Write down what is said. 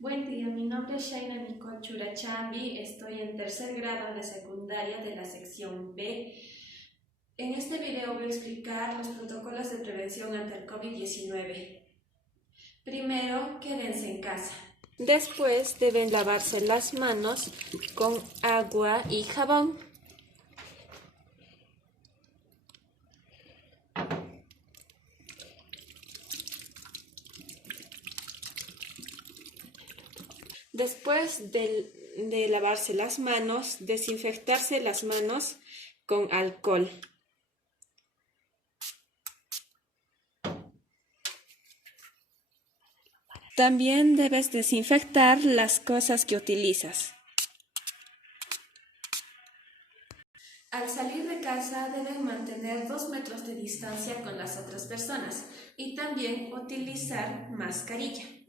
Buen día, mi nombre es Shaina Nicole Churachambi, estoy en tercer grado de secundaria de la sección B. En este video voy a explicar los protocolos de prevención ante el COVID-19. Primero, quédense en casa. Después deben lavarse las manos con agua y jabón. Después de lavarse las manos, desinfectarse las manos con alcohol. También debes desinfectar las cosas que utilizas. Al salir de casa deben mantener 2 metros de distancia con las otras personas y también utilizar mascarilla.